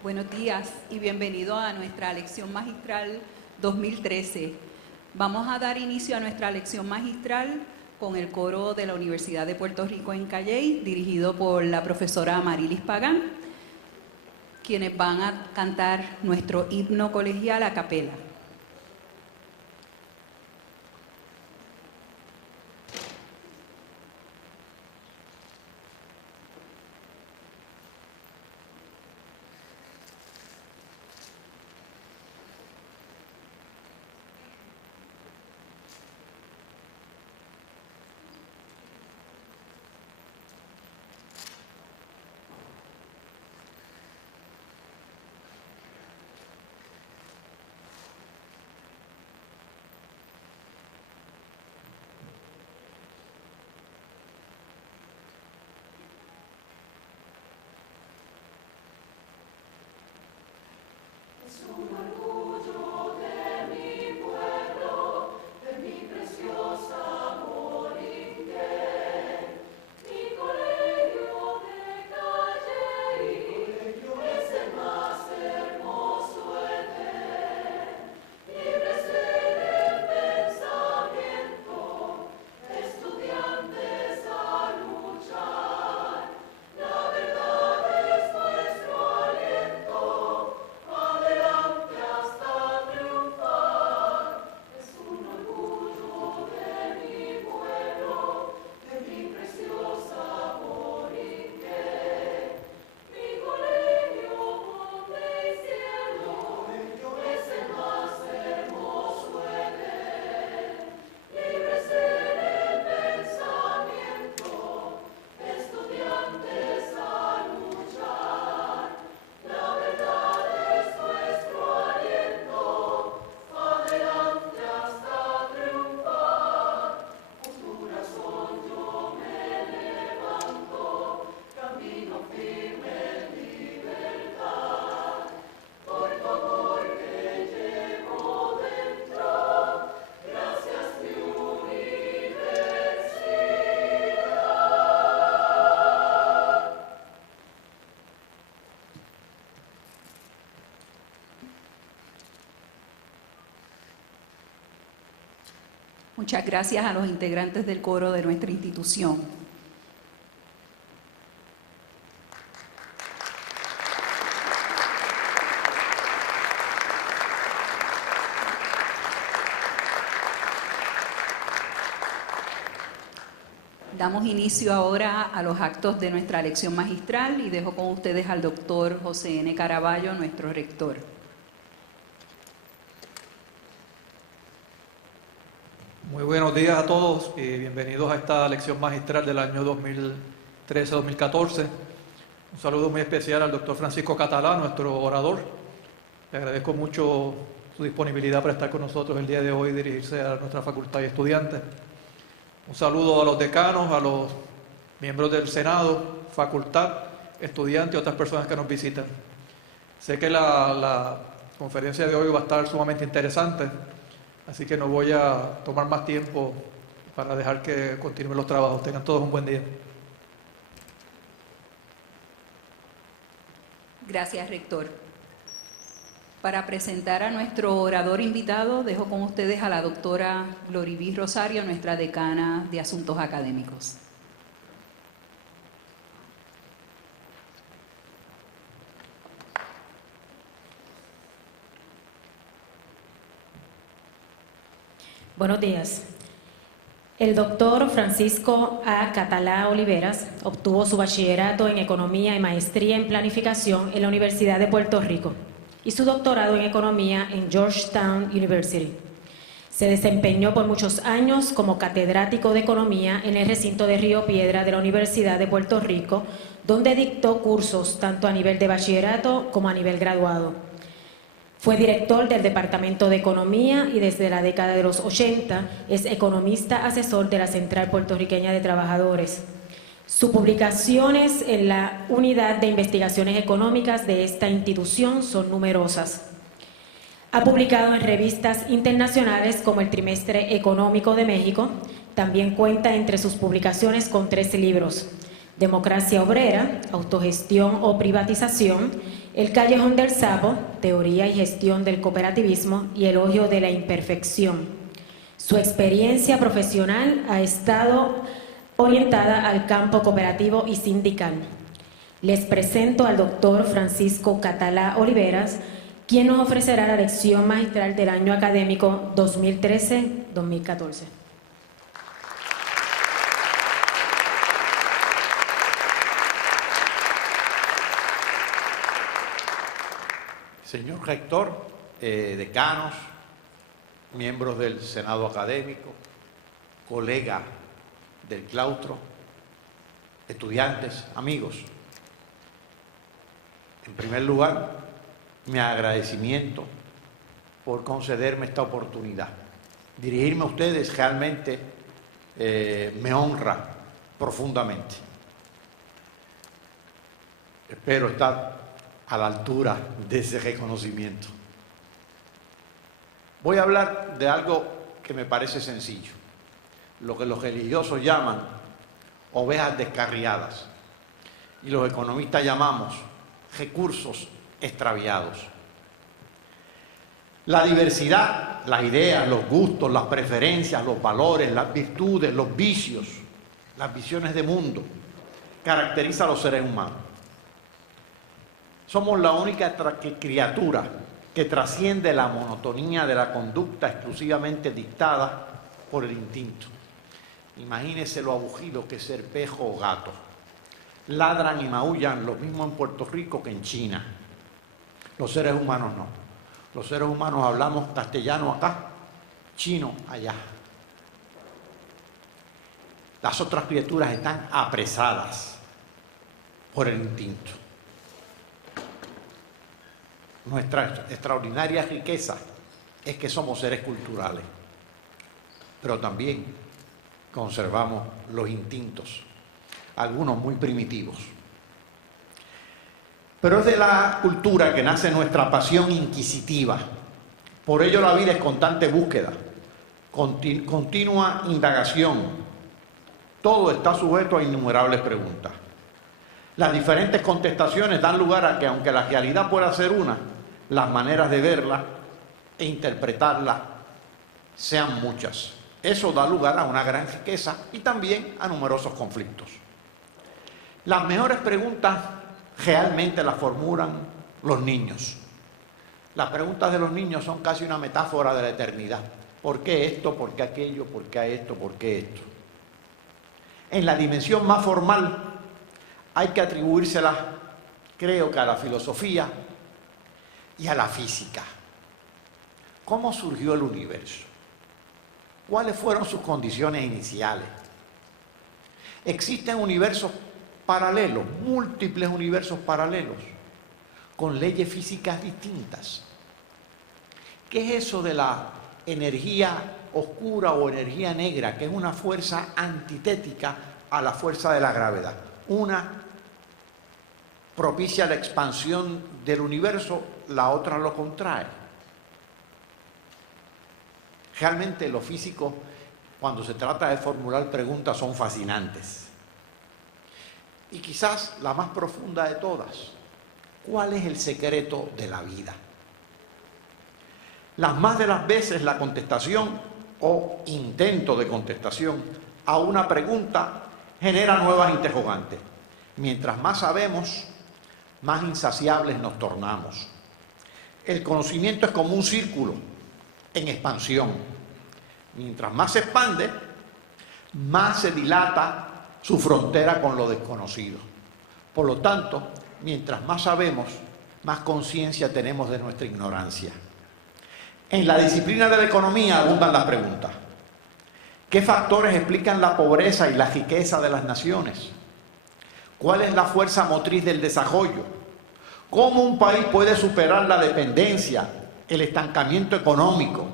Buenos días y bienvenido a nuestra lección magistral 2013. Vamos a dar inicio a nuestra lección magistral con el coro de la Universidad de Puerto Rico en Calley, dirigido por la profesora Marilis Pagán, quienes van a cantar nuestro himno colegial a capela. Muchas gracias a los integrantes del coro de nuestra institución. Damos inicio ahora a los actos de nuestra lección magistral y dejo con ustedes al doctor José N. Caraballo, nuestro rector. Muy buenos días a todos y bienvenidos a esta lección magistral del año 2013-2014. Un saludo muy especial al doctor Francisco Catalá, nuestro orador. Le agradezco mucho su disponibilidad para estar con nosotros el día de hoy y dirigirse a nuestra facultad y estudiantes. Un saludo a los decanos, a los miembros del Senado, facultad, estudiantes y otras personas que nos visitan. Sé que la conferencia de hoy va a estar sumamente interesante. Así que no voy a tomar más tiempo para dejar que continúen los trabajos. Tengan todos un buen día. Gracias, rector. Para presentar a nuestro orador invitado, dejo con ustedes a la doctora Gloribís Rosario, nuestra decana de Asuntos Académicos. Buenos días. El doctor Francisco A. Catalá Oliveras obtuvo su bachillerato en Economía y maestría en Planificación en la Universidad de Puerto Rico y su doctorado en Economía en Georgetown University. Se desempeñó por muchos años como catedrático de Economía en el recinto de Río Piedra de la Universidad de Puerto Rico, donde dictó cursos tanto a nivel de bachillerato como a nivel graduado. Fue director del Departamento de Economía y desde la década de los 80 es economista asesor de la Central Puertorriqueña de Trabajadores. Sus publicaciones en la Unidad de Investigaciones Económicas de esta institución son numerosas. Ha publicado en revistas internacionales como el Trimestre Económico de México. También cuenta entre sus publicaciones con 3 libros: Democracia Obrera, Autogestión o Privatización, El callejón del sapo, teoría y gestión del cooperativismo y elogio de la imperfección. Su experiencia profesional ha estado orientada al campo cooperativo y sindical. Les presento al doctor Francisco Catalá Oliveras, quien nos ofrecerá la lección magistral del año académico 2013-2014. Señor rector, decanos, miembros del Senado académico, colega del claustro, estudiantes, amigos. En primer lugar, mi agradecimiento por concederme esta oportunidad. Dirigirme a ustedes realmente me honra profundamente. Espero estar a la altura de ese reconocimiento. Voy a hablar de algo que me parece sencillo, lo que los religiosos llaman ovejas descarriadas y los economistas llamamos recursos extraviados. La diversidad, las ideas, los gustos, las preferencias, los valores, las virtudes, los vicios, las visiones de mundo, caracteriza a los seres humanos. Somos la única criatura que trasciende la monotonía de la conducta exclusivamente dictada por el instinto. Imagínese lo aburrido que es ser perro o gato. Ladran y maullan lo mismo en Puerto Rico que en China. Los seres humanos no. Los seres humanos hablamos castellano acá, chino allá. Las otras criaturas están apresadas por el instinto. Nuestra extraordinaria riqueza es que somos seres culturales, pero también conservamos los instintos, algunos muy primitivos. Pero es de la cultura que nace nuestra pasión inquisitiva. Por ello la vida es constante búsqueda, continua indagación. Todo está sujeto a innumerables preguntas. Las diferentes contestaciones dan lugar a que, aunque la realidad pueda ser una, las maneras de verla e interpretarla sean muchas. Eso da lugar a una gran riqueza y también a numerosos conflictos. Las mejores preguntas realmente las formulan los niños. Las preguntas de los niños son casi una metáfora de la eternidad. ¿Por qué esto? ¿Por qué aquello? ¿Por qué esto? ¿Por qué esto? En la dimensión más formal hay que atribuírsela, creo que a la filosofía y a la física. ¿Cómo surgió el universo? ¿Cuáles fueron sus condiciones iniciales? Existen universos paralelos, múltiples universos paralelos, con leyes físicas distintas. ¿Qué es eso de la energía oscura o energía negra, que es una fuerza antitética a la fuerza de la gravedad? Una propicia la expansión del universo, la otra lo contrae. Realmente los físicos, cuando se trata de formular preguntas, son fascinantes. Y quizás la más profunda de todas, ¿cuál es el secreto de la vida? Las más de las veces la contestación o intento de contestación a una pregunta genera nuevas interrogantes. Mientras más sabemos, más insaciables nos tornamos. El conocimiento es como un círculo en expansión. Mientras más se expande, más se dilata su frontera con lo desconocido. Por lo tanto, mientras más sabemos, más conciencia tenemos de nuestra ignorancia. En la disciplina de la economía abundan las preguntas. ¿Qué factores explican la pobreza y la riqueza de las naciones? ¿Cuál es la fuerza motriz del desarrollo? ¿Cómo un país puede superar la dependencia, el estancamiento económico,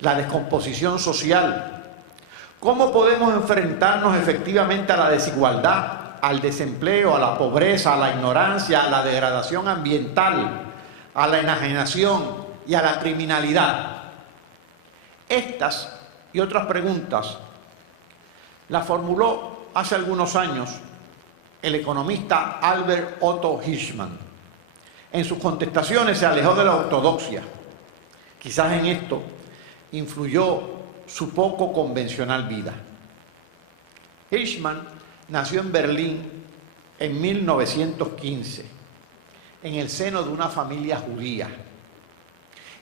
la descomposición social? ¿Cómo podemos enfrentarnos efectivamente a la desigualdad, al desempleo, a la pobreza, a la ignorancia, a la degradación ambiental, a la enajenación y a la criminalidad? Estas y otras preguntas las formuló hace algunos años el economista Albert Otto Hirschman. En sus contestaciones se alejó de la ortodoxia. Quizás en esto influyó su poco convencional vida. Hirschman nació en Berlín en 1915, en el seno de una familia judía.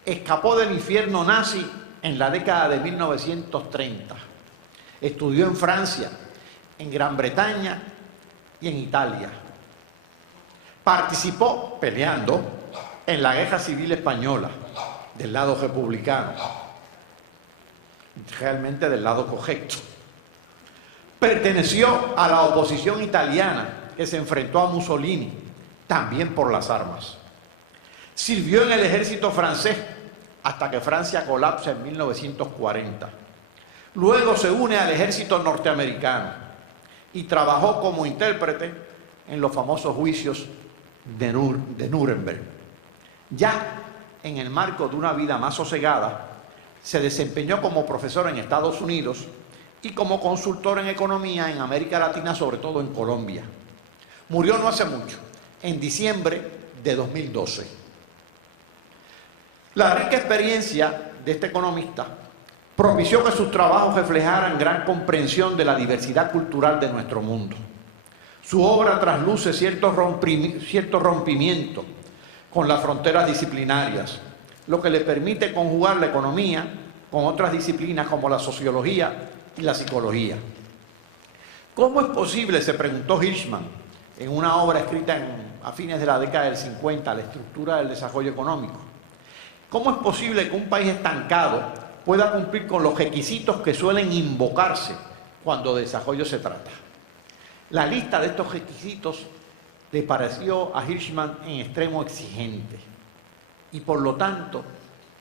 Escapó del infierno nazi en la década de 1930. Estudió en Francia, en Gran Bretaña y en Italia. Participó peleando en la Guerra Civil Española, del lado republicano, realmente del lado correcto. Perteneció a la oposición italiana que se enfrentó a Mussolini, también por las armas. Sirvió en el ejército francés hasta que Francia colapsa en 1940. Luego se une al ejército norteamericano y trabajó como intérprete en los famosos juicios de Nuremberg. Ya en el marco de una vida más sosegada, se desempeñó como profesor en Estados Unidos y como consultor en economía en América Latina, sobre todo en Colombia. Murió no hace mucho, en diciembre de 2012. La rica experiencia de este economista propició que sus trabajos reflejaran gran comprensión de la diversidad cultural de nuestro mundo. Su obra trasluce cierto rompimiento con las fronteras disciplinarias, lo que le permite conjugar la economía con otras disciplinas como la sociología y la psicología. ¿Cómo es posible, se preguntó Hirschman en una obra escrita a fines de la década del 50, La estructura del desarrollo económico? ¿Cómo es posible que un país estancado pueda cumplir con los requisitos que suelen invocarse cuando de desarrollo se trata? La lista de estos requisitos le pareció a Hirschman en extremo exigente y por lo tanto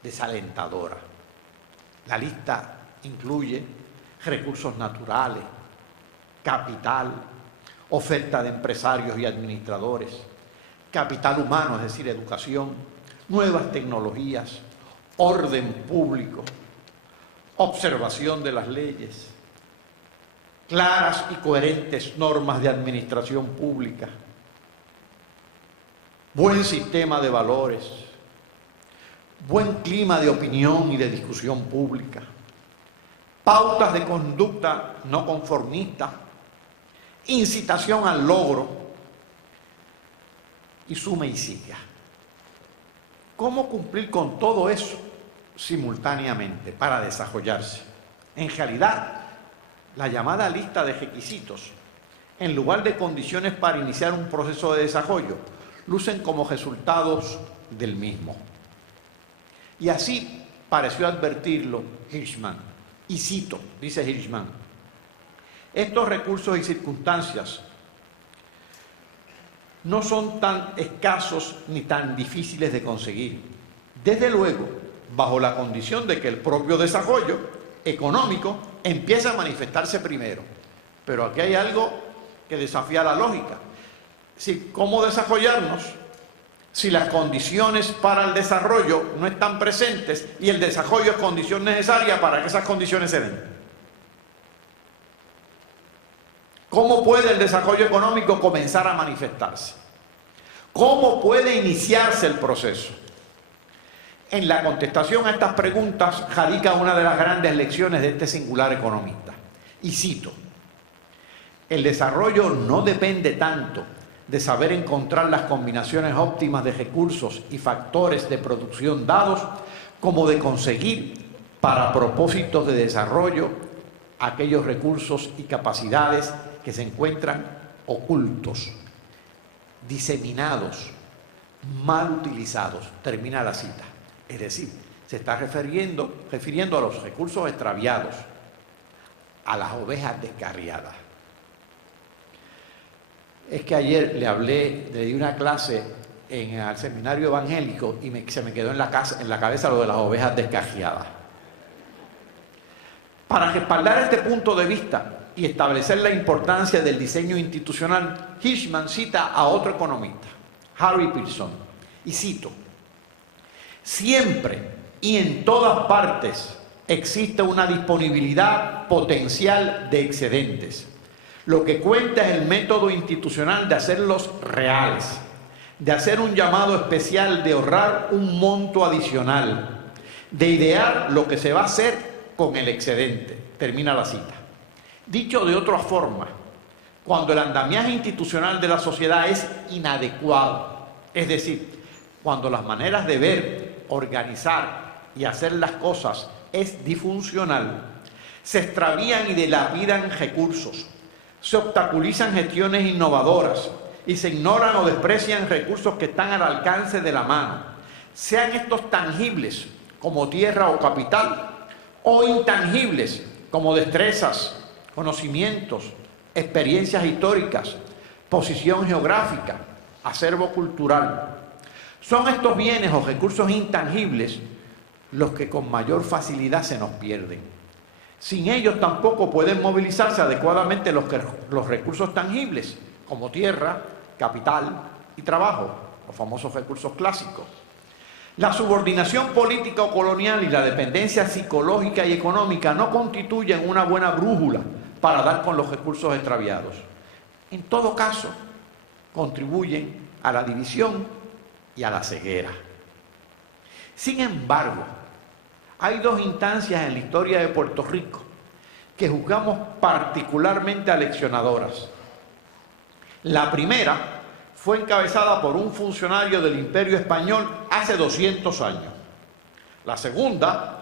desalentadora. La lista incluye recursos naturales, capital, oferta de empresarios y administradores, capital humano, es decir, educación, nuevas tecnologías, orden público, observación de las leyes, claras y coherentes normas de administración pública, buen sistema de valores, buen clima de opinión y de discusión pública, pautas de conducta no conformista, incitación al logro y suma y siga. ¿Cómo cumplir con todo eso simultáneamente para desarrollarse? En realidad, la llamada lista de requisitos, en lugar de condiciones para iniciar un proceso de desarrollo, lucen como resultados del mismo. Y así pareció advertirlo Hirschman. Y cito, dice Hirschman: estos recursos y circunstancias no son tan escasos ni tan difíciles de conseguir. Desde luego, bajo la condición de que el propio desarrollo económico empiece a manifestarse primero. Pero aquí hay algo que desafía la lógica. ¿Cómo desarrollarnos si las condiciones para el desarrollo no están presentes y el desarrollo es condición necesaria para que esas condiciones se den? ¿Cómo puede el desarrollo económico comenzar a manifestarse? ¿Cómo puede iniciarse el proceso? En la contestación a estas preguntas radica una de las grandes lecciones de este singular economista. Y cito: el desarrollo no depende tanto de saber encontrar las combinaciones óptimas de recursos y factores de producción dados, como de conseguir para propósitos de desarrollo aquellos recursos y capacidades que se encuentran ocultos, diseminados, mal utilizados. Termina la cita. Es decir, se está refiriendo a los recursos extraviados, a las ovejas descarriadas. Es que ayer le di una clase al seminario evangélico y se me quedó en la cabeza lo de las ovejas descarriadas. Para respaldar este punto de vista y establecer la importancia del diseño institucional, Hirschman cita a otro economista, Harry Pearson, y cito: siempre y en todas partes existe una disponibilidad potencial de excedentes. Lo que cuenta es el método institucional de hacerlos reales, de hacer un llamado especial, de ahorrar un monto adicional, de idear lo que se va a hacer con el excedente. Termina la cita. Dicho de otra forma, cuando el andamiaje institucional de la sociedad es inadecuado, es decir, cuando las maneras de ver, organizar y hacer las cosas es disfuncional, se extravían y dilapidan recursos, se obstaculizan gestiones innovadoras y se ignoran o desprecian recursos que están al alcance de la mano, sean estos tangibles como tierra o capital, o intangibles como destrezas, conocimientos, experiencias históricas, posición geográfica, acervo cultural. Son estos bienes o recursos intangibles los que con mayor facilidad se nos pierden. Sin ellos tampoco pueden movilizarse adecuadamente los recursos tangibles, como tierra, capital y trabajo, los famosos recursos clásicos. La subordinación política o colonial y la dependencia psicológica y económica no constituyen una buena brújula para dar con los recursos extraviados. En todo caso, contribuyen a la división y a la ceguera. Sin embargo, hay dos instancias en la historia de Puerto Rico que juzgamos particularmente aleccionadoras. La primera fue encabezada por un funcionario del Imperio Español hace 200 años. La segunda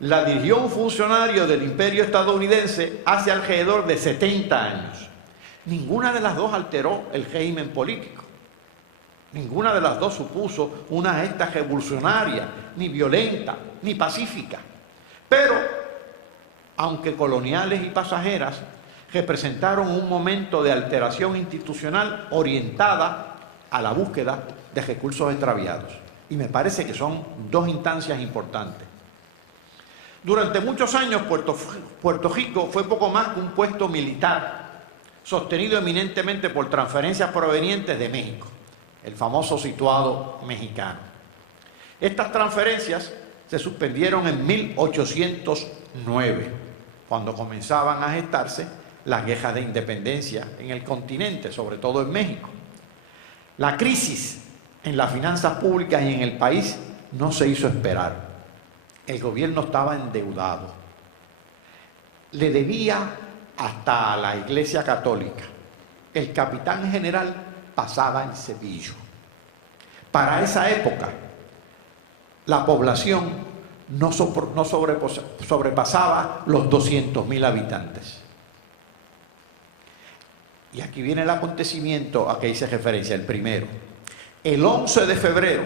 la dirigió un funcionario del Imperio estadounidense hace alrededor de 70 años. Ninguna de las dos alteró el régimen político. Ninguna de las dos supuso una gesta revolucionaria, ni violenta, ni pacífica. Pero, aunque coloniales y pasajeras, representaron un momento de alteración institucional orientada a la búsqueda de recursos extraviados. Y me parece que son dos instancias importantes. Durante muchos años Puerto Rico fue poco más que un puesto militar, sostenido eminentemente por transferencias provenientes de México, el famoso situado mexicano. Estas transferencias se suspendieron en 1809, cuando comenzaban a gestarse las guerras de independencia en el continente, sobre todo en México. La crisis en las finanzas públicas y en el país no se hizo esperar. El gobierno estaba endeudado. Le debía hasta a la Iglesia Católica. El capitán general pasaba el cepillo. Para esa época, la población no sobrepasaba los 200.000 habitantes. Y aquí viene el acontecimiento a que hice referencia, el primero. El 11 de febrero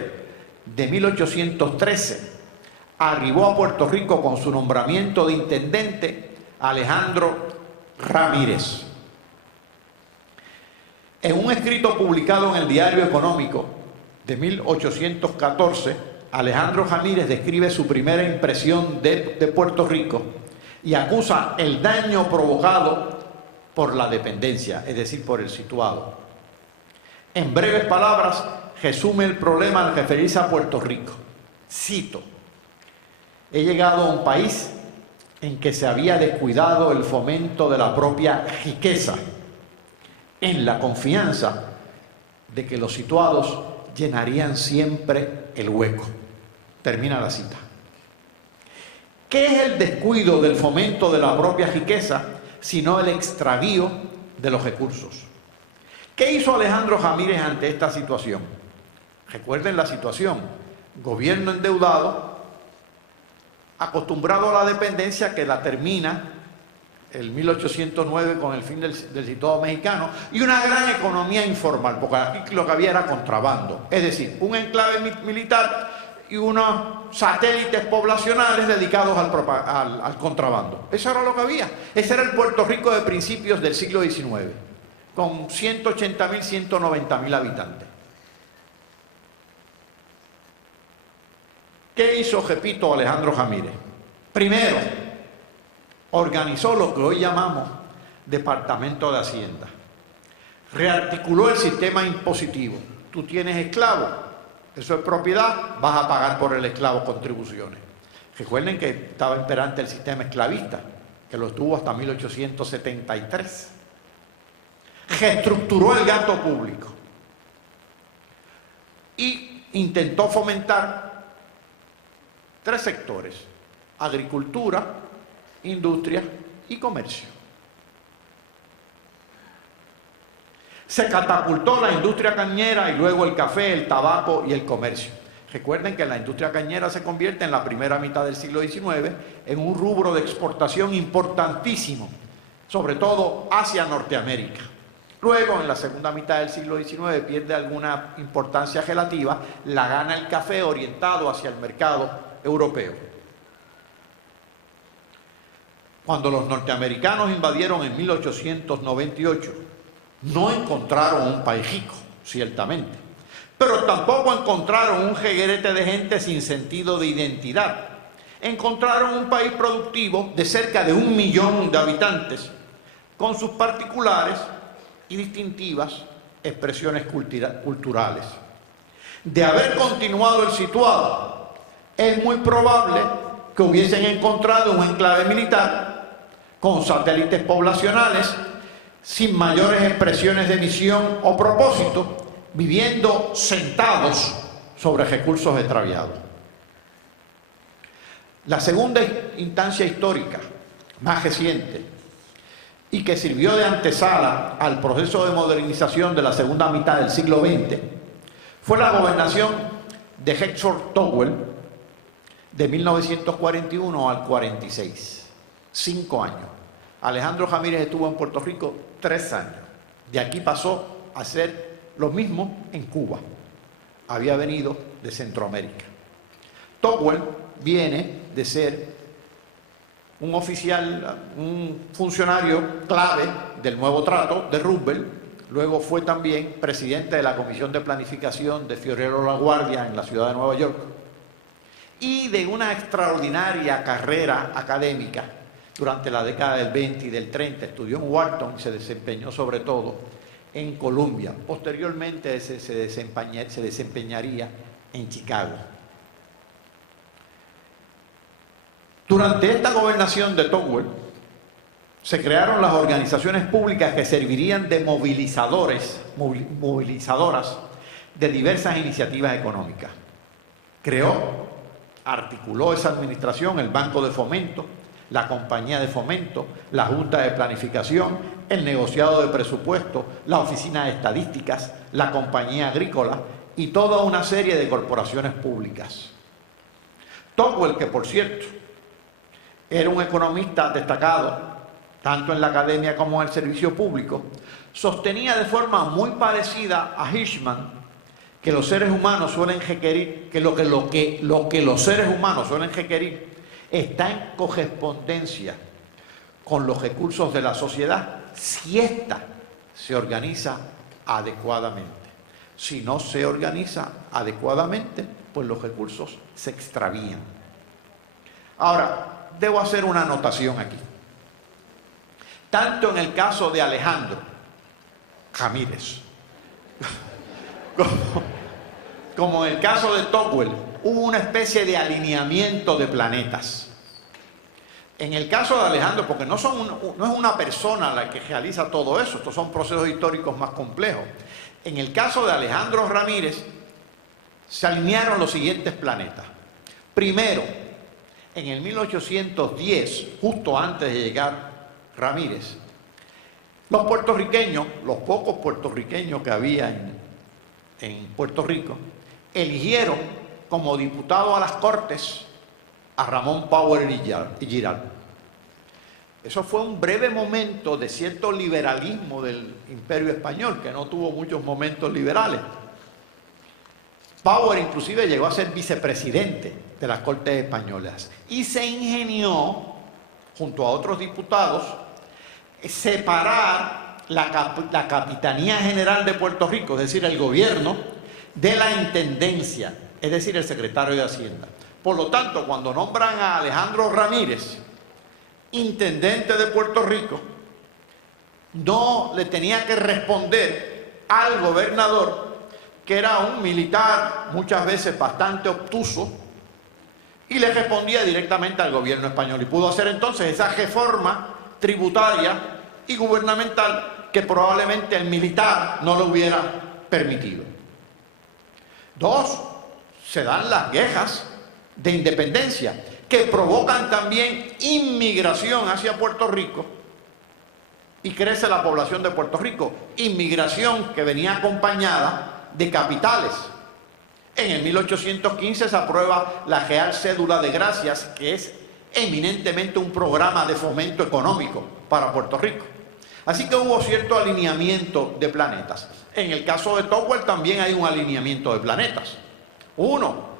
de 1813 arribó a Puerto Rico con su nombramiento de intendente Alejandro Ramírez. En un escrito publicado en el Diario Económico de 1814, Alejandro Ramírez describe su primera impresión de Puerto Rico y acusa el daño provocado por la dependencia, es decir, por el situado. En breves palabras, resume el problema al referirse a Puerto Rico. Cito: he llegado a un país en que se había descuidado el fomento de la propia riqueza, en la confianza de que los situados llenarían siempre el hueco. Termina la cita. ¿Qué es el descuido del fomento de la propia riqueza, sino el extravío de los recursos? ¿Qué hizo Alejandro Ramírez ante esta situación? Recuerden la situación: gobierno endeudado, acostumbrado a la dependencia que la termina el 1809 con el fin del situado mexicano, y una gran economía informal, porque aquí lo que había era contrabando, es decir, un enclave militar y unos satélites poblacionales dedicados al contrabando. Eso era lo que había. Ese era el Puerto Rico de principios del siglo XIX, con 180.000, 190.000 habitantes. ¿Qué hizo, repito, Alejandro Ramírez? Primero, organizó lo que hoy llamamos Departamento de Hacienda. Rearticuló el sistema impositivo. Tú tienes esclavos, eso es propiedad, vas a pagar por el esclavo contribuciones. Recuerden que estaba imperante el sistema esclavista, que lo tuvo hasta 1873. Reestructuró el gasto público. y intentó fomentar 3 sectores: agricultura, industria y comercio. Se catapultó la industria cañera y luego el café, el tabaco y el comercio. Recuerden que la industria cañera se convierte en la primera mitad del siglo XIX en un rubro de exportación importantísimo, sobre todo hacia Norteamérica. Luego, en la segunda mitad del siglo XIX, pierde alguna importancia relativa, la gana el café orientado hacia el mercado europeo. Cuando los norteamericanos invadieron en 1898, no encontraron un país rico, ciertamente, pero tampoco encontraron un reguerete de gente sin sentido de identidad. Encontraron un país productivo de cerca de 1 millón de habitantes, con sus particulares y distintivas expresiones culturales. De haber continuado el situado, es muy probable que hubiesen encontrado un enclave militar con satélites poblacionales sin mayores expresiones de misión o propósito, viviendo sentados sobre recursos extraviados. La segunda instancia histórica, más reciente, y que sirvió de antesala al proceso de modernización de la segunda mitad del siglo XX, fue la gobernación de Héctor Togwell de 1941 al 46, 5 años. Alejandro Ramírez estuvo en Puerto Rico 3 años. De aquí pasó a hacer lo mismo en Cuba. Había venido de Centroamérica. Togwell viene de ser un oficial, un funcionario clave del nuevo trato de Roosevelt. Luego fue también presidente de la Comisión de Planificación de Fiorello LaGuardia en la ciudad de Nueva York. Y de una extraordinaria carrera académica durante la década del 20 y del 30. Estudió en Wharton y se desempeñó sobre todo en Columbia. Posteriormente se desempeñaría en Chicago. Durante esta gobernación de Togwell se crearon las organizaciones públicas que servirían de movilizadoras de diversas iniciativas económicas. Articuló esa administración el Banco de Fomento, la Compañía de Fomento, la Junta de Planificación, el Negociado de Presupuesto, la Oficina de Estadísticas, la Compañía Agrícola y toda una serie de corporaciones públicas. Togwell, que por cierto era un economista destacado, tanto en la academia como en el servicio público, sostenía de forma muy parecida a Hirschman que los seres humanos suelen requerir, que lo que los seres humanos suelen requerir está en correspondencia con los recursos de la sociedad si ésta se organiza adecuadamente. Si no se organiza adecuadamente, pues los recursos se extravían. Ahora, debo hacer una anotación aquí. Tanto en el caso de Alejandro Ramírez como en el caso de Togwell, hubo una especie de alineamiento de planetas. En el caso de Alejandro, porque no es una persona la que realiza todo eso, estos son procesos históricos más complejos. En el caso de Alejandro Ramírez, se alinearon los siguientes planetas. Primero, en el 1810, justo antes de llegar Ramírez, los puertorriqueños, los pocos puertorriqueños que había en Puerto Rico, eligieron como diputado a las Cortes a Ramón Power y Girard. Eso fue un breve momento de cierto liberalismo del Imperio Español, que no tuvo muchos momentos liberales. Power inclusive llegó a ser vicepresidente de las Cortes Españolas y se ingenió, junto a otros diputados, separar la Capitanía General de Puerto Rico, es decir, el gobierno, de la Intendencia, es decir, el secretario de Hacienda. Por lo tanto, cuando nombran a Alejandro Ramírez intendente de Puerto Rico, no le tenía que responder al gobernador, que era un militar muchas veces bastante obtuso, y le respondía directamente al gobierno español. Y pudo hacer entonces esa reforma tributaria y gubernamental que probablemente el militar no lo hubiera permitido. Dos, se dan las guerras de independencia, que provocan también inmigración hacia Puerto Rico, y crece la población de Puerto Rico. Inmigración que venía acompañada de capitales. En el 1815 se aprueba la Real Cédula de Gracias, que es eminentemente un programa de fomento económico para Puerto Rico. Así que hubo cierto alineamiento de planetas. En el caso de Tocqueville también hay un alineamiento de planetas. Uno,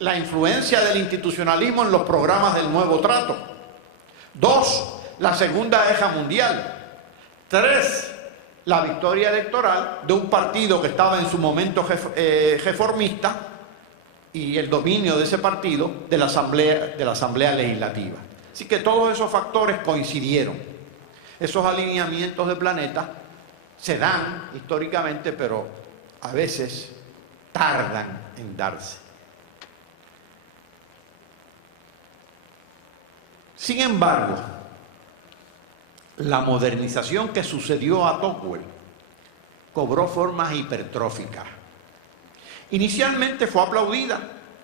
la influencia del institucionalismo en los programas del Nuevo Trato. Dos, la Segunda Guerra Mundial. Tres, la victoria electoral de un partido que estaba en su momento reformista y el dominio de ese partido de la Asamblea Legislativa. Así que todos esos factores coincidieron. Esos alineamientos de planetas se dan históricamente, pero a veces tardan en darse. Sin embargo, la modernización que sucedió a Tocqueville cobró formas hipertróficas. Inicialmente fue aplaudida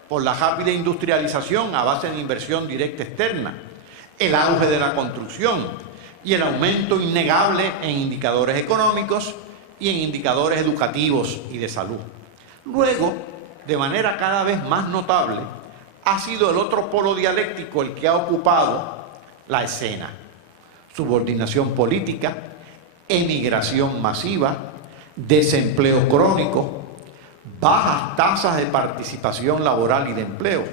por la rápida industrialización a base de inversión directa externa, el auge de la construcción y el aumento innegable en indicadores económicos y en indicadores educativos y de salud. Luego, de manera cada vez más notable, ha sido el otro polo dialéctico el que ha ocupado la escena. Subordinación política, emigración masiva, desempleo crónico, bajas tasas de participación laboral y de empleo.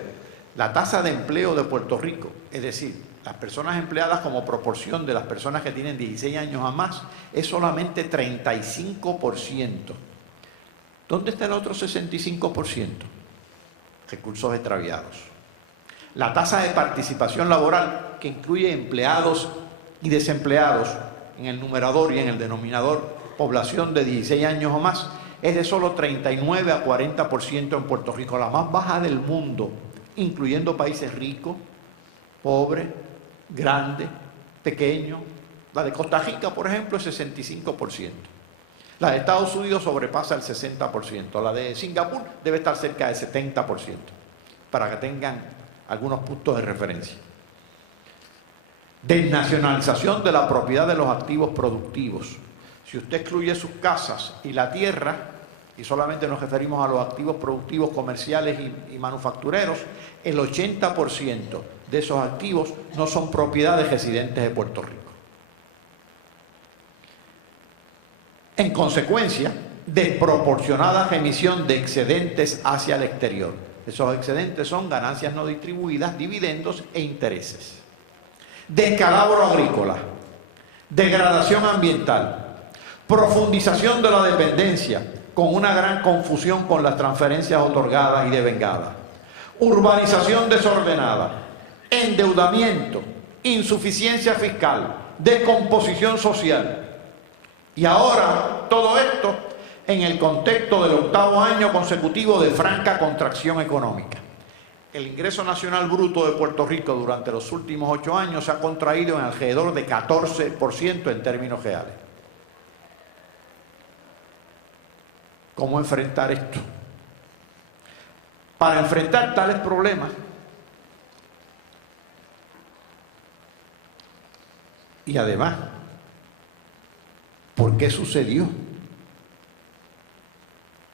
La tasa de empleo de Puerto Rico, es decir, las personas empleadas como proporción de las personas que tienen 16 años o más, es solamente 35%. ¿Dónde está el otro 65%? Recursos extraviados. La tasa de participación laboral, que incluye empleados y desempleados en el numerador y en el denominador, población de 16 años o más, es de solo 39 a 40% en Puerto Rico, la más baja del mundo, incluyendo países ricos, pobres, grandes, pequeños. La de Costa Rica, por ejemplo, es 65%. La de Estados Unidos sobrepasa el 60%. La de Singapur debe estar cerca del 70%, para que tengan algunos puntos de referencia. Desnacionalización de la propiedad de los activos productivos. Si usted excluye sus casas y la tierra, y solamente nos referimos a los activos productivos comerciales y manufactureros, el 80% de esos activos no son propiedad de residentes de Puerto Rico. En consecuencia, desproporcionada remisión de excedentes hacia el exterior. Esos excedentes son ganancias no distribuidas, dividendos e intereses. Descalabro agrícola, degradación ambiental, profundización de la dependencia, con una gran confusión con las transferencias otorgadas y devengadas, urbanización desordenada, endeudamiento, insuficiencia fiscal, descomposición social. Y ahora todo esto en el contexto del 8º año consecutivo de franca contracción económica. El ingreso nacional bruto de Puerto Rico durante los últimos 8 años se ha contraído en alrededor de 14% en términos reales. ¿Cómo enfrentar esto? Para enfrentar tales problemas y además, ¿por qué sucedió?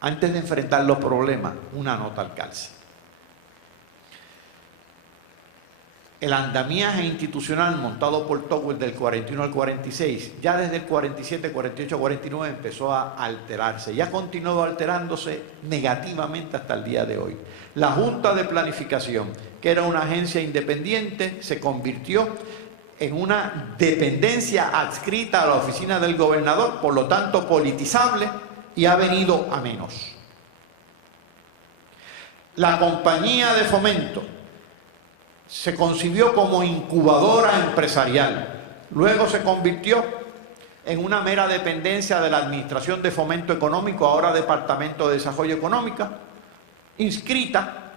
Antes de enfrentar los problemas, una nota al calce. El andamiaje institucional montado por Tocqueville del 41 al 46, ya desde el 47, 48, 49 empezó a alterarse y ha continuado alterándose negativamente hasta el día de hoy. La Junta de Planificación, que era una agencia independiente, se convirtió en una dependencia adscrita a la oficina del gobernador, por lo tanto politizable, y ha venido a menos. La compañía de fomento se concibió como incubadora empresarial, luego se convirtió en una mera dependencia de la Administración de Fomento Económico, ahora Departamento de Desarrollo Económico, inscrita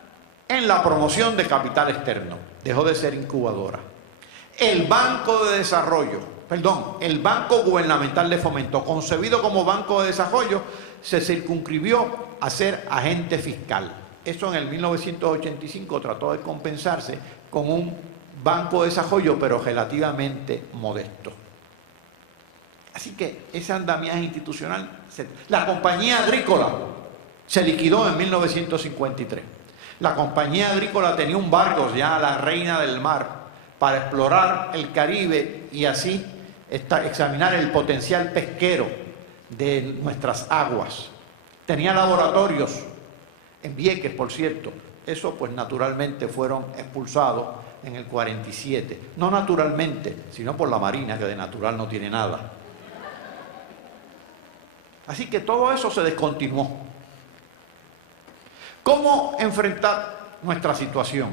en la promoción de capital externo, dejó de ser incubadora. El Banco de Desarrollo, el Banco Gubernamental de Fomento, concebido como Banco de Desarrollo, se circunscribió a ser agente fiscal. Eso en el 1985 trató de compensarse con un banco de desarrollo, pero relativamente modesto. Así que ese andamiaje institucional, la compañía agrícola se liquidó en 1953. La compañía agrícola tenía un barco ya la Reina del Mar para explorar el Caribe y así examinar el potencial pesquero de nuestras aguas. Tenía laboratorios en Vieques, por cierto. Eso pues naturalmente fueron expulsados en el 47. No naturalmente, sino por la Marina, que de natural no tiene nada. Así que todo eso se descontinuó. ¿Cómo enfrentar nuestra situación?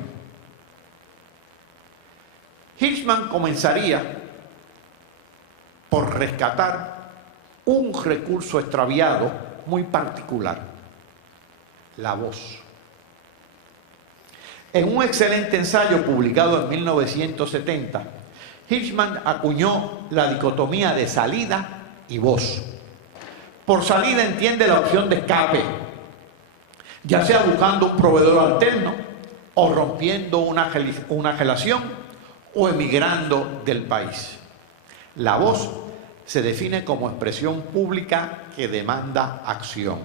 Hirschman comenzaría por rescatar un recurso extraviado muy particular: la voz. En un excelente ensayo publicado en 1970, Hirschman acuñó la dicotomía de salida y voz. Por salida entiende la opción de escape, ya sea buscando un proveedor alterno, o rompiendo una relación, o emigrando del país. La voz se define como expresión pública que demanda acción.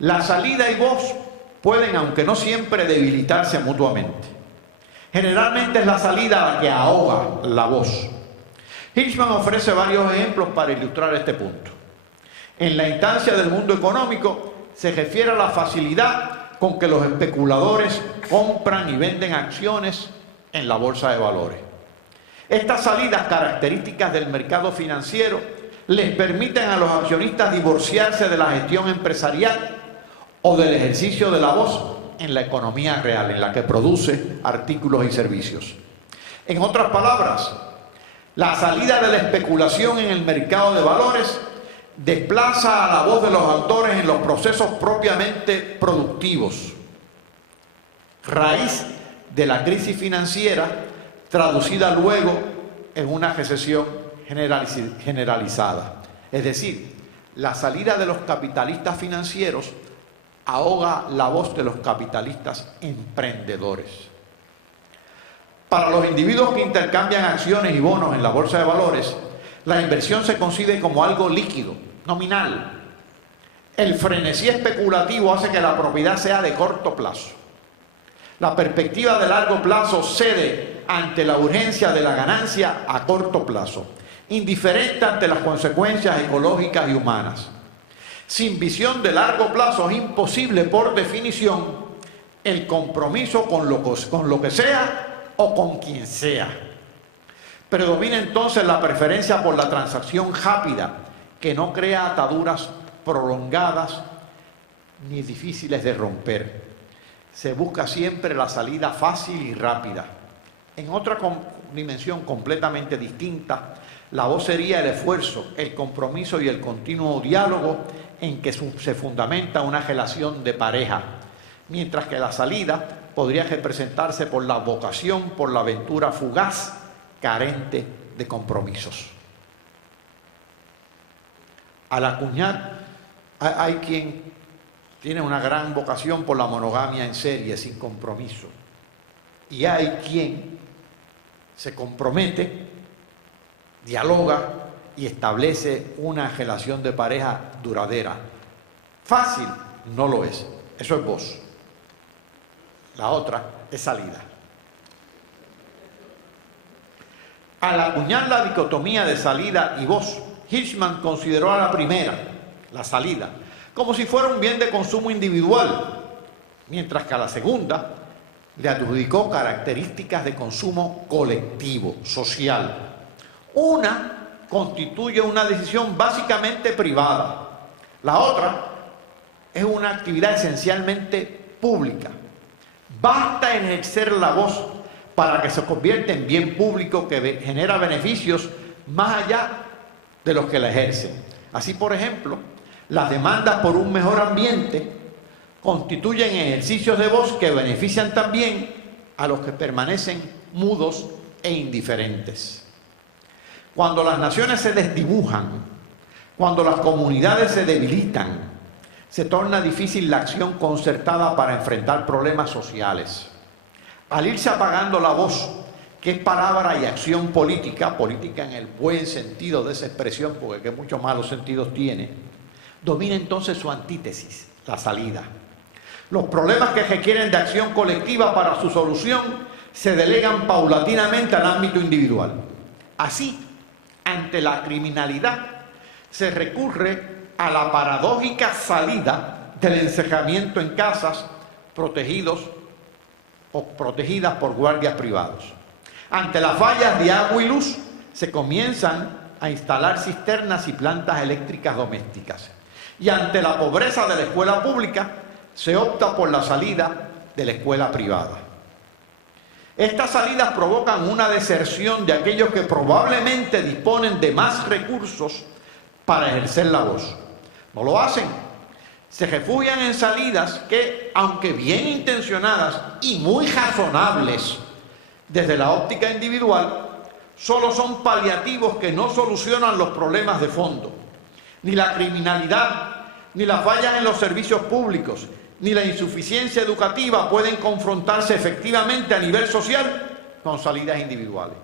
La salida y voz pueden, aunque no siempre, debilitarse mutuamente. Generalmente es la salida la que ahoga la voz. Hirschman ofrece varios ejemplos para ilustrar este punto. En la instancia del mundo económico se refiere a la facilidad con que los especuladores compran y venden acciones en la bolsa de valores. Estas salidas características del mercado financiero les permiten a los accionistas divorciarse de la gestión empresarial o del ejercicio de la voz en la economía real, en la que produce artículos y servicios. En otras palabras, la salida de la especulación en el mercado de valores desplaza a la voz de los autores en los procesos propiamente productivos, raíz de la crisis financiera traducida luego en una recesión generalizada. Es decir, la salida de los capitalistas financieros ahoga la voz de los capitalistas emprendedores. Para los individuos que intercambian acciones y bonos en la bolsa de valores, la inversión se concibe como algo líquido, nominal. El frenesí especulativo hace que la propiedad sea de corto plazo. La perspectiva de largo plazo cede ante la urgencia de la ganancia a corto plazo, indiferente ante las consecuencias ecológicas y humanas. Sin visión de largo plazo es imposible, por definición, el compromiso con lo que sea o con quien sea. Predomina entonces la preferencia por la transacción rápida, que no crea ataduras prolongadas ni difíciles de romper. Se busca siempre la salida fácil y rápida. En otra dimensión completamente distinta, la voz sería el esfuerzo, el compromiso y el continuo diálogo en que se fundamenta una relación de pareja, mientras que la salida podría representarse por la vocación, por la aventura fugaz, carente de compromisos. Al acuñar, hay quien tiene una gran vocación por la monogamia en serie, sin compromiso. Y hay quien se compromete, dialoga y establece una relación de pareja duradera. Fácil no lo es. Eso es voz. La otra es salida. Al acuñar la dicotomía de salida y voz, Hirschman consideró a la primera, la salida, como si fuera un bien de consumo individual, mientras que a la segunda le adjudicó características de consumo colectivo, social. Una constituye una decisión básicamente privada, la otra es una actividad esencialmente pública. Basta ejercer la voz para que se convierta en bien público que genera beneficios más allá de los que la ejercen. Así, por ejemplo, las demandas por un mejor ambiente constituyen ejercicios de voz que benefician también a los que permanecen mudos e indiferentes. Cuando las naciones se desdibujan, cuando las comunidades se debilitan, se torna difícil la acción concertada para enfrentar problemas sociales. Al irse apagando la voz, que es palabra y acción política, política en el buen sentido de esa expresión, porque que muchos malos sentidos tiene, domina entonces su antítesis, la salida. Los problemas que requieren de acción colectiva para su solución se delegan paulatinamente al ámbito individual. Así, ante la criminalidad, se recurre a la paradójica salida del encerramiento en casas protegidas por guardias privados. Ante las fallas de agua y luz, se comienzan a instalar cisternas y plantas eléctricas domésticas. Y ante la pobreza de la escuela pública, se opta por la salida de la escuela privada. Estas salidas provocan una deserción de aquellos que probablemente disponen de más recursos para ejercer la voz. No lo hacen. Se refugian en salidas que, aunque bien intencionadas y muy razonables desde la óptica individual, solo son paliativos que no solucionan los problemas de fondo. Ni la criminalidad, ni las fallas en los servicios públicos, ni la insuficiencia educativa pueden confrontarse efectivamente a nivel social con salidas individuales.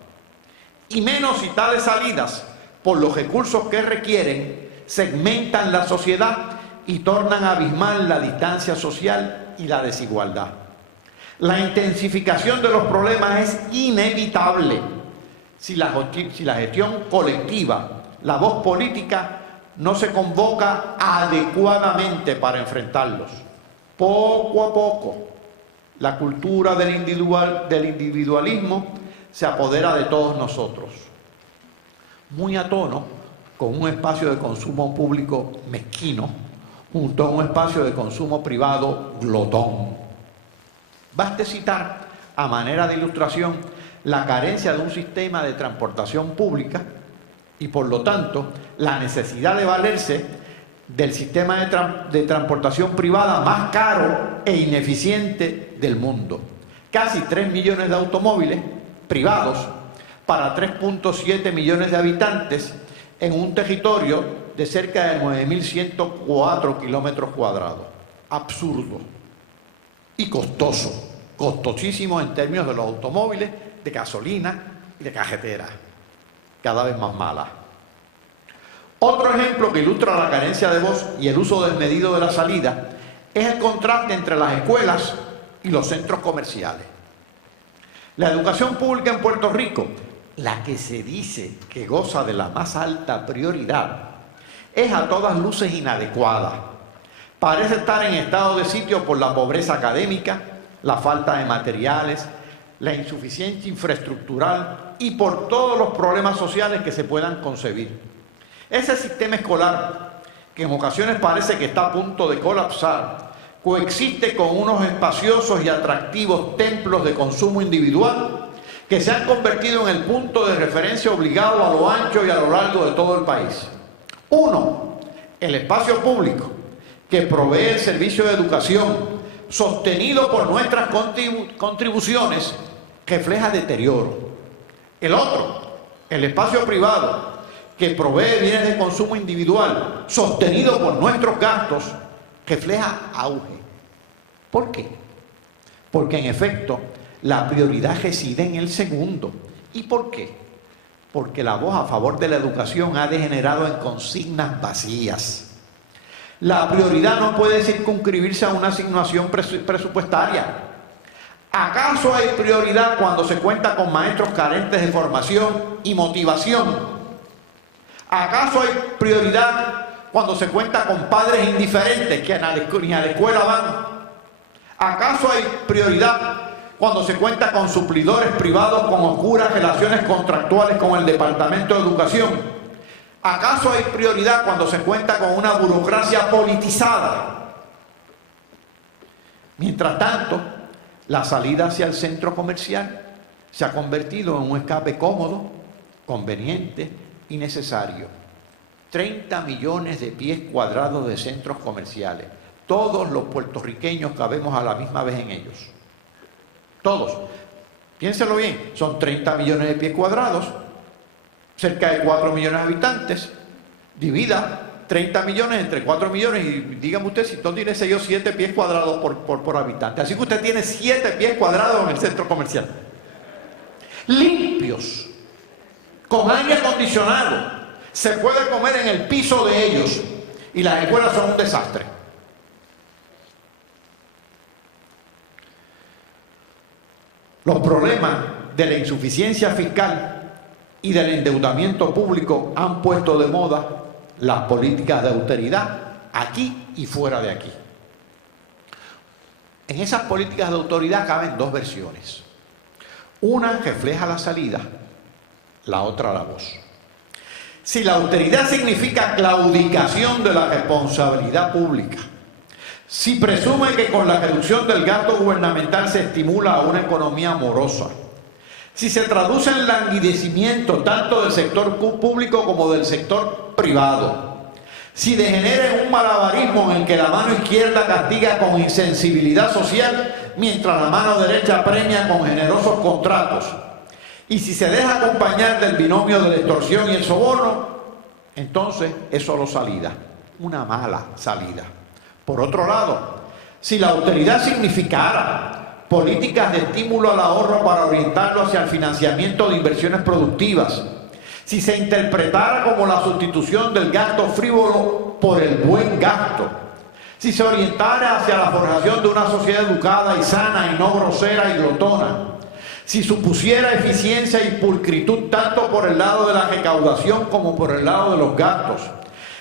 Y menos si tales salidas, por los recursos que requieren, segmentan la sociedad y tornan abismal la distancia social y la desigualdad. La intensificación de los problemas es inevitable si la gestión colectiva, la voz política, no se convoca adecuadamente para enfrentarlos. Poco a poco, la cultura del individualismo se apodera de todos nosotros, muy a tono con un espacio de consumo público mezquino, junto a un espacio de consumo privado glotón. Baste citar, a manera de ilustración, la carencia de un sistema de transportación pública y, por lo tanto, la necesidad de valerse del sistema de transportación privada más caro e ineficiente del mundo. Casi 3 millones de automóviles privados para 3.7 millones de habitantes en un territorio de cerca de 9.104 kilómetros cuadrados. Absurdo y costoso, costosísimo en términos de los automóviles, de gasolina y de carretera, cada vez más mala. Otro ejemplo que ilustra la carencia de voz y el uso desmedido de la salida es el contraste entre las escuelas y los centros comerciales. La educación pública en Puerto Rico, la que se dice que goza de la más alta prioridad, es a todas luces inadecuada. Parece estar en estado de sitio por la pobreza académica, la falta de materiales, la insuficiencia infraestructural y por todos los problemas sociales que se puedan concebir. Ese sistema escolar, que en ocasiones parece que está a punto de colapsar, coexiste con unos espaciosos y atractivos templos de consumo individual que se han convertido en el punto de referencia obligado a lo ancho y a lo largo de todo el país. Uno, el espacio público, que provee el servicio de educación, sostenido por nuestras contribuciones, refleja deterioro. El otro, el espacio privado, que provee bienes de consumo individual, sostenido por nuestros gastos, refleja auge. ¿Por qué? Porque en efecto, la prioridad reside en el segundo. ¿Y por qué? Porque la voz a favor de la educación ha degenerado en consignas vacías. La prioridad no puede circunscribirse a una asignación presupuestaria. ¿Acaso hay prioridad cuando se cuenta con maestros carentes de formación y motivación? ¿Acaso hay prioridad cuando se cuenta con padres indiferentes que ni a la escuela van? ¿Acaso hay prioridad cuando se cuenta con suplidores privados con oscuras relaciones contractuales con el Departamento de Educación? ¿Acaso hay prioridad cuando se cuenta con una burocracia politizada? Mientras tanto, la salida hacia el centro comercial se ha convertido en un escape cómodo, conveniente y necesario. 30 millones de pies cuadrados de centros comerciales. Todos los puertorriqueños cabemos a la misma vez en ellos. Todos. Piénselo bien, son 30 millones de pies cuadrados, cerca de 4 millones de habitantes. Divida 30 millones entre 4 millones y dígame usted si todo tiene 6 o 7 pies cuadrados por habitante. Así que usted tiene 7 pies cuadrados en el centro comercial. Limpios, con aire acondicionado. Se puede comer en el piso de ellos y las escuelas son un desastre. Los problemas de la insuficiencia fiscal y del endeudamiento público han puesto de moda las políticas de austeridad aquí y fuera de aquí. En esas políticas de autoridad caben dos versiones. Una refleja la salida, la otra la voz. Si la austeridad significa claudicación de la responsabilidad pública, si presume que con la reducción del gasto gubernamental se estimula a una economía morosa, si se traduce en languidecimiento tanto del sector público como del sector privado, si degenera en un malabarismo en el que la mano izquierda castiga con insensibilidad social mientras la mano derecha premia con generosos contratos, y si se deja acompañar del binomio de la extorsión y el soborno, entonces es solo salida, una mala salida. Por otro lado, si la austeridad significara políticas de estímulo al ahorro para orientarlo hacia el financiamiento de inversiones productivas, si se interpretara como la sustitución del gasto frívolo por el buen gasto, si se orientara hacia la forjación de una sociedad educada y sana y no grosera y glotona, si supusiera eficiencia y pulcritud tanto por el lado de la recaudación como por el lado de los gastos,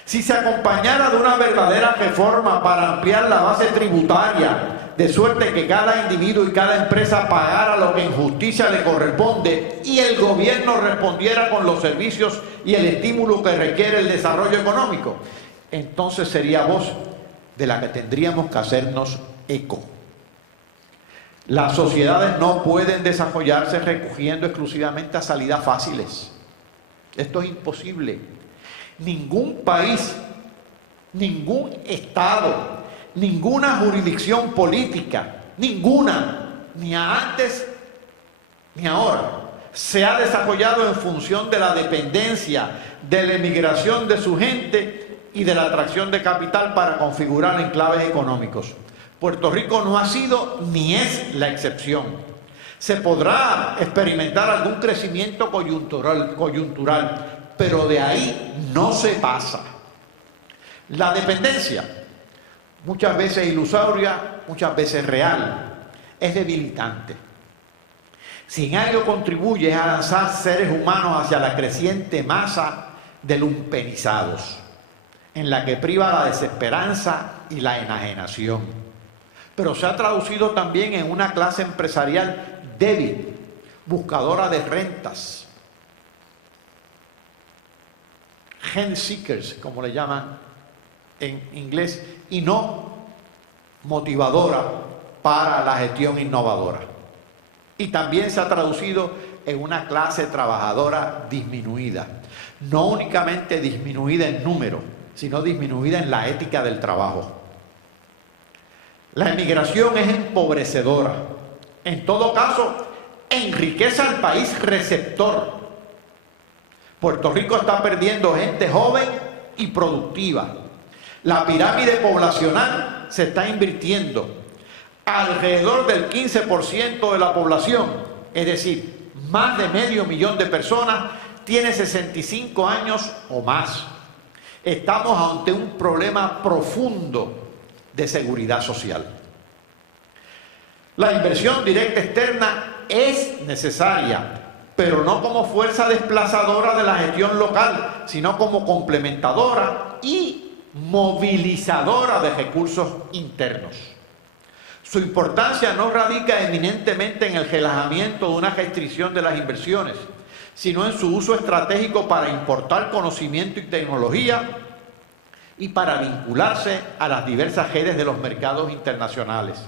si se acompañara de una verdadera reforma para ampliar la base tributaria, de suerte que cada individuo y cada empresa pagara lo que en justicia le corresponde y el gobierno respondiera con los servicios y el estímulo que requiere el desarrollo económico, entonces sería voz de la que tendríamos que hacernos eco. Las sociedades no pueden desarrollarse recurriendo exclusivamente a salidas fáciles. Esto es imposible. Ningún país, ningún Estado, ninguna jurisdicción política, ninguna, ni antes ni ahora, se ha desarrollado en función de la dependencia, de la emigración de su gente y de la atracción de capital para configurar enclaves económicos. Puerto Rico no ha sido ni es la excepción. Se podrá experimentar algún crecimiento coyuntural, pero de ahí no se pasa. La dependencia, muchas veces ilusoria, muchas veces real, es debilitante. Si en algo contribuye a lanzar seres humanos hacia la creciente masa de lumpenizados, en la que priva la desesperanza y la enajenación. Pero se ha traducido también en una clase empresarial débil, buscadora de rentas, rent seekers, como le llaman en inglés, y no motivadora para la gestión innovadora. Y también se ha traducido en una clase trabajadora disminuida, no únicamente disminuida en número, sino disminuida en la ética del trabajo. La emigración es empobrecedora. En todo caso, enriquece al país receptor. Puerto Rico está perdiendo gente joven y productiva. La pirámide poblacional se está invirtiendo. Alrededor del 15% de la población, es decir, más de 500.000 de personas, tiene 65 años o más. Estamos ante un problema profundo de seguridad social. La inversión directa externa es necesaria, pero no como fuerza desplazadora de la gestión local, sino como complementadora y movilizadora de recursos internos. Su importancia no radica eminentemente en el relajamiento de una restricción de las inversiones, sino en su uso estratégico para importar conocimiento y tecnología y para vincularse a las diversas redes de los mercados internacionales.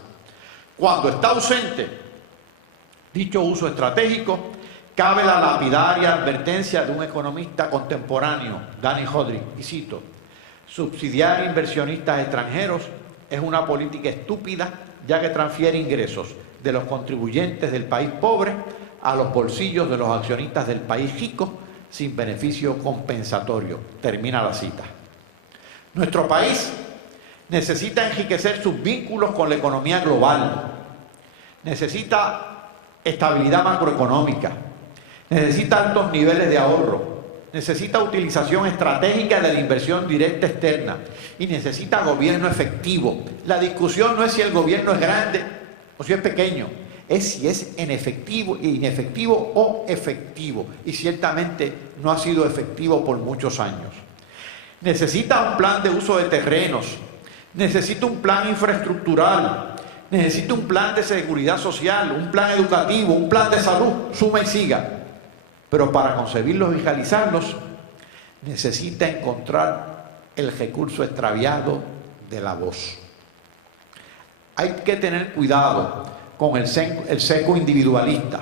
Cuando está ausente dicho uso estratégico, cabe la lapidaria advertencia de un economista contemporáneo, Danny Hodry, y cito: subsidiar inversionistas extranjeros es una política estúpida, ya que transfiere ingresos de los contribuyentes del país pobre a los bolsillos de los accionistas del país rico sin beneficio compensatorio. Termina la cita. Nuestro país necesita enriquecer sus vínculos con la economía global, necesita estabilidad macroeconómica, necesita altos niveles de ahorro, necesita utilización estratégica de la inversión directa externa y necesita gobierno efectivo. La discusión no es si el gobierno es grande o si es pequeño, es si es inefectivo o efectivo, y ciertamente no ha sido efectivo por muchos años. Necesita un plan de uso de terrenos, necesita un plan infraestructural, necesita un plan de seguridad social, un plan educativo, un plan de salud, suma y siga. Pero para concebirlos y realizarlos, necesita encontrar el recurso extraviado de la voz. Hay que tener cuidado con el seco individualista.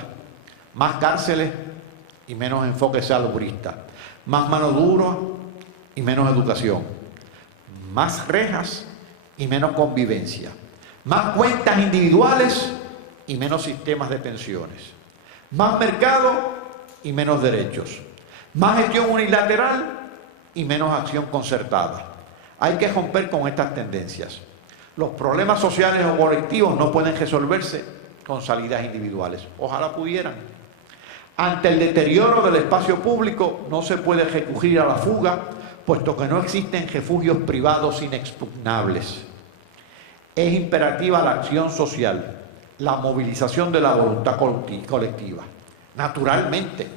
Más cárceles y menos enfoque salubrista. Más mano dura y menos educación. Más rejas y menos convivencia. Más cuentas individuales y menos sistemas de pensiones. Más mercado y menos derechos. Más gestión unilateral y menos acción concertada. Hay que romper con estas tendencias. Los problemas sociales o colectivos no pueden resolverse con salidas individuales. Ojalá pudieran. Ante el deterioro del espacio público no se puede recurrir a la fuga, puesto que no existen refugios privados inexpugnables. Es imperativa la acción social, la movilización de la voluntad colectiva. Naturalmente,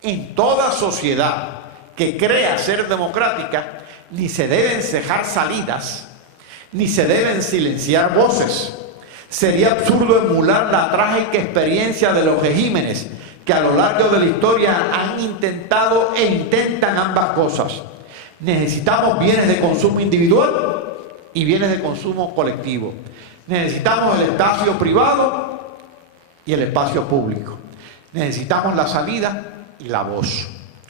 en toda sociedad que crea ser democrática, ni se deben cejar salidas, ni se deben silenciar voces. Sería absurdo emular la trágica experiencia de los regímenes que a lo largo de la historia han intentado e intentan ambas cosas. Necesitamos bienes de consumo individual y bienes de consumo colectivo. Necesitamos el espacio privado y el espacio público. Necesitamos la salida y la voz.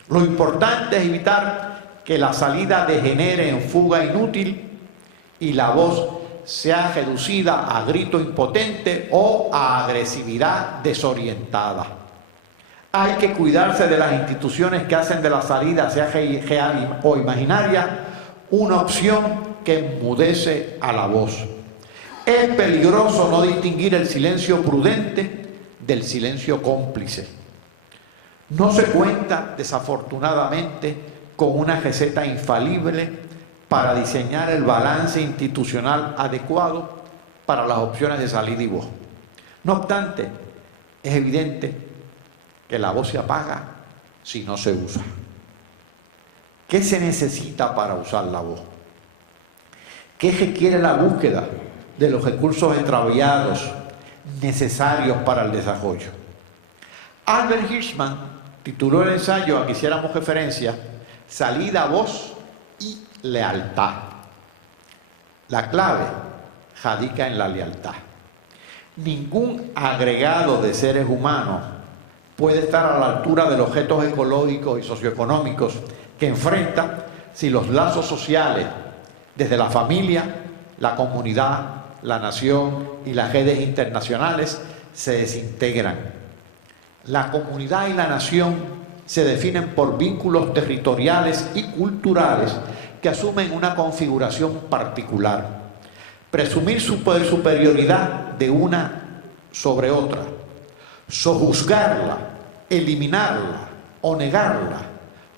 Lo importante es evitar que la salida degenere en fuga inútil y la voz sea reducida a grito impotente o a agresividad desorientada. Hay que cuidarse de las instituciones que hacen de la salida, sea real o imaginaria, una opción que enmudece a la voz. Es peligroso no distinguir el silencio prudente del silencio cómplice. No se cuenta, desafortunadamente, con una receta infalible para diseñar el balance institucional adecuado para las opciones de salida y voz. No obstante, es evidente que la voz se apaga si no se usa. ¿Qué se necesita para usar la voz? ¿Qué requiere la búsqueda de los recursos extraviados necesarios para el desarrollo? Albert Hirschman tituló el ensayo a que hiciéramos referencia Salida, voz y lealtad. La clave radica en la lealtad. Ningún agregado de seres humanos puede estar a la altura de los retos ecológicos y socioeconómicos que enfrenta si los lazos sociales, desde la familia, la comunidad, la nación y las redes internacionales, se desintegran. La comunidad y la nación se definen por vínculos territoriales y culturales que asumen una configuración particular. Presumir superioridad de una sobre otra, sojuzgarla, eliminarla o negarla,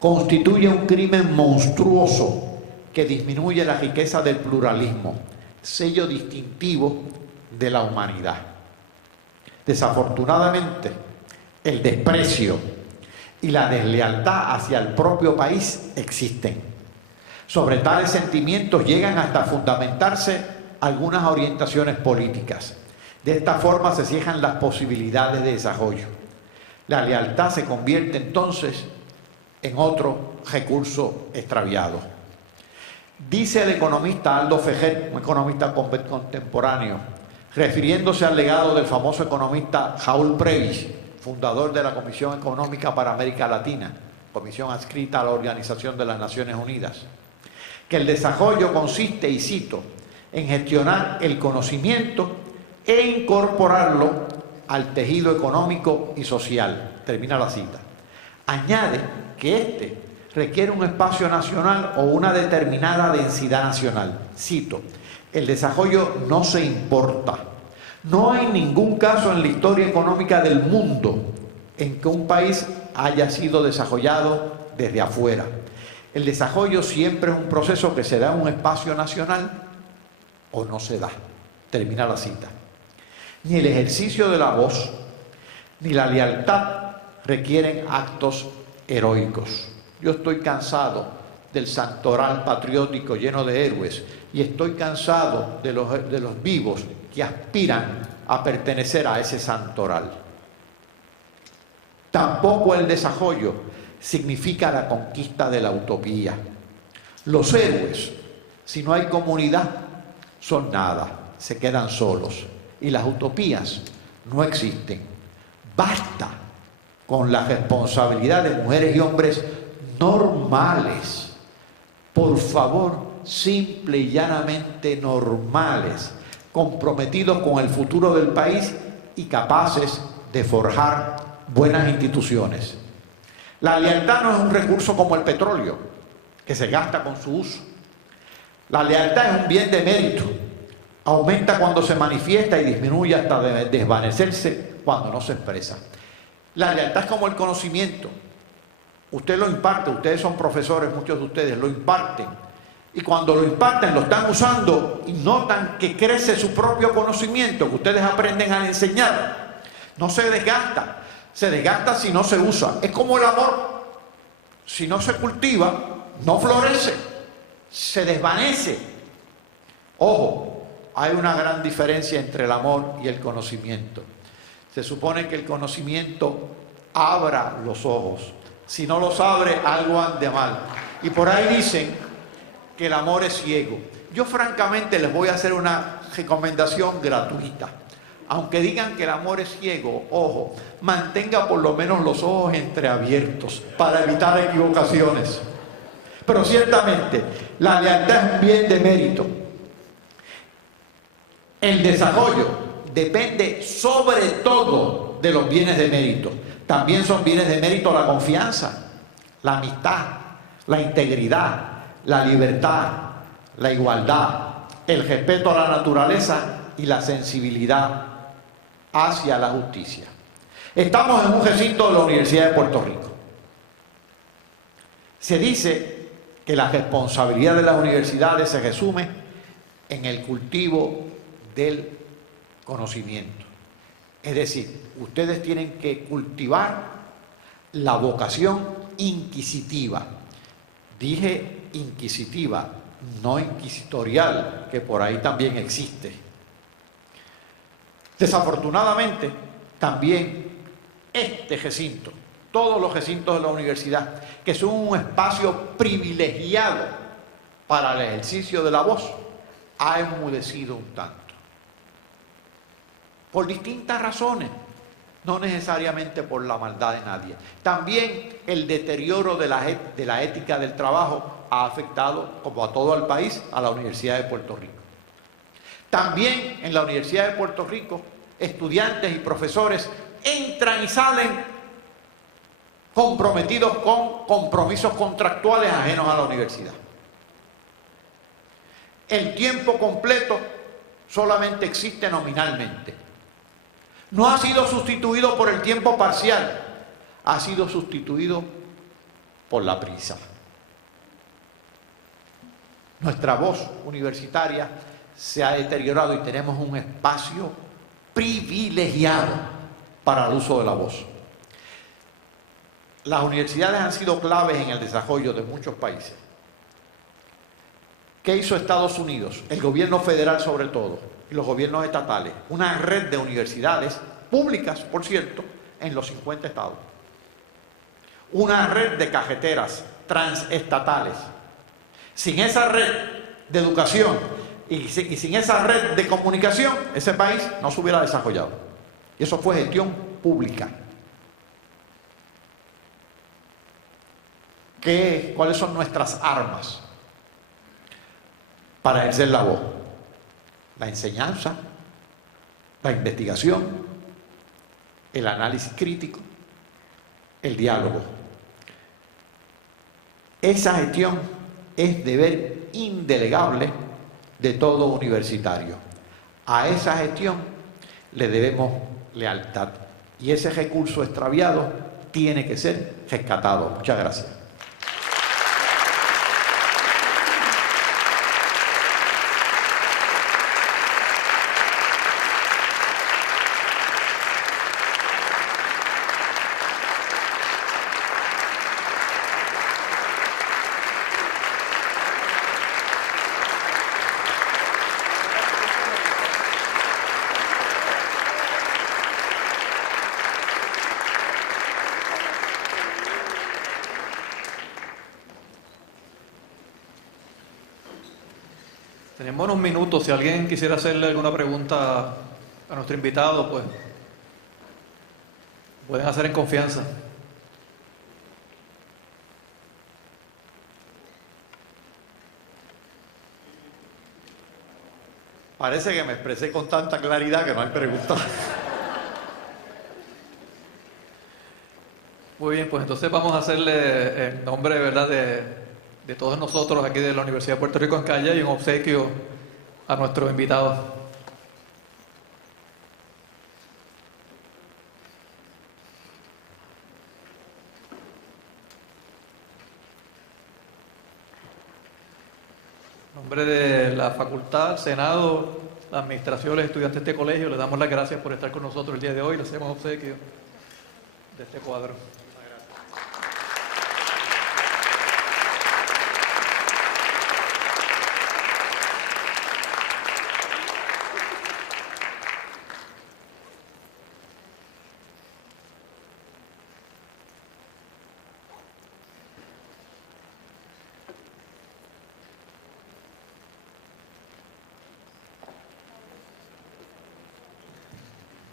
constituye un crimen monstruoso que disminuye la riqueza del pluralismo, sello distintivo de la humanidad. Desafortunadamente, el desprecio y la deslealtad hacia el propio país existen. Sobre tales sentimientos llegan hasta fundamentarse algunas orientaciones políticas. De esta forma se cierran las posibilidades de desarrollo. La lealtad se convierte entonces en otro recurso extraviado. Dice el economista Aldo Fejer, un economista contemporáneo, refiriéndose al legado del famoso economista Raúl Prebisch, fundador de la Comisión Económica para América Latina, comisión adscrita a la Organización de las Naciones Unidas, que el desarrollo consiste, y cito, en gestionar el conocimiento e incorporarlo al tejido económico y social. Termina la cita. Añade que este requiere un espacio nacional o una determinada densidad nacional. Cito, el desarrollo no se importa. No hay ningún caso en la historia económica del mundo en que un país haya sido desarrollado desde afuera. El desarrollo siempre es un proceso que se da en un espacio nacional o no se da. Termina la cita. Ni el ejercicio de la voz, ni la lealtad requieren actos heroicos. Yo estoy cansado del santoral patriótico lleno de héroes y estoy cansado de los vivos que aspiran a pertenecer a ese santoral. Tampoco el desarrollo significa la conquista de la utopía. Los héroes, si no hay comunidad, son nada, se quedan solos. Y las utopías no existen. Basta con la responsabilidad de mujeres y hombres normales. Por favor, simple y llanamente normales, comprometidos con el futuro del país y capaces de forjar buenas instituciones. La lealtad no es un recurso como el petróleo, que se gasta con su uso. La lealtad es un bien de mérito. Aumenta cuando se manifiesta y disminuye hasta desvanecerse cuando no se expresa. La lealtad es como el conocimiento. Usted lo imparte, ustedes son profesores, muchos de ustedes lo imparten. Y cuando lo imparten, lo están usando y notan que crece su propio conocimiento, que ustedes aprenden a enseñar. No se desgasta si no se usa. Es como el amor. Si no se cultiva, no florece, se desvanece. Ojo. Hay una gran diferencia entre el amor y el conocimiento. Se supone que el conocimiento abra los ojos. Si no los abre, algo anda mal. Y por ahí dicen que el amor es ciego. Yo francamente les voy a hacer una recomendación gratuita. Aunque digan que el amor es ciego, ojo, mantenga por lo menos los ojos entreabiertos para evitar equivocaciones. Pero ciertamente, la lealtad es un bien de mérito. El desarrollo depende sobre todo de los bienes de mérito. También son bienes de mérito la confianza, la amistad, la integridad, la libertad, la igualdad, el respeto a la naturaleza y la sensibilidad hacia la justicia. Estamos en un recinto de la Universidad de Puerto Rico. Se dice que la responsabilidad de las universidades se resume en el cultivo del conocimiento. Es decir, ustedes tienen que cultivar la vocación inquisitiva. Dije inquisitiva, no inquisitorial, que por ahí también existe. Desafortunadamente, también este recinto, todos los recintos de la universidad, que son un espacio privilegiado para el ejercicio de la voz, ha enmudecido un tanto. Por distintas razones, no necesariamente por la maldad de nadie. También el deterioro de la ética del trabajo ha afectado, como a todo el país, a la Universidad de Puerto Rico. También en la Universidad de Puerto Rico, estudiantes y profesores entran y salen comprometidos con compromisos contractuales ajenos a la universidad. El tiempo completo solamente existe nominalmente. No ha sido sustituido por el tiempo parcial, ha sido sustituido por la prisa. Nuestra voz universitaria se ha deteriorado y tenemos un espacio privilegiado para el uso de la voz. Las universidades han sido claves en el desarrollo de muchos países. ¿Qué hizo Estados Unidos? El gobierno federal sobre todo, y los gobiernos estatales. Una red de universidades públicas, por cierto, en los 50 estados. Una red de cajeteras transestatales. Sin esa red de educación y sin esa red de comunicación, ese país no se hubiera desarrollado. Y eso fue gestión pública. ¿Cuáles son nuestras armas para ejercer la voz? La enseñanza, la investigación, el análisis crítico, el diálogo. Esa gestión es deber indelegable de todo universitario. A esa gestión le debemos lealtad y ese recurso extraviado tiene que ser rescatado. Muchas gracias. Tenemos unos minutos. Si alguien quisiera hacerle alguna pregunta a nuestro invitado, pues pueden hacer en confianza. Parece que me expresé con tanta claridad que no hay preguntas. Muy bien, pues entonces vamos a hacerle en nombre, ¿verdad?, de todos nosotros aquí de la Universidad de Puerto Rico en Calley un obsequio a nuestros invitados. En nombre de la facultad, Senado, la administración, los estudiantes de este colegio, les damos las gracias por estar con nosotros el día de hoy. Les hacemos obsequio de este cuadro.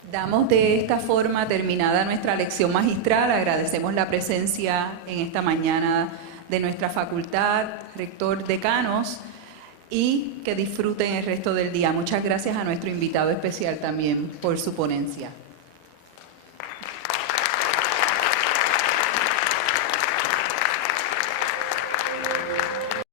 Damos de esta forma terminada nuestra lección magistral. Agradecemos la presencia en esta mañana de nuestra facultad, rector, decanos, y que disfruten el resto del día. Muchas gracias a nuestro invitado especial también por su ponencia.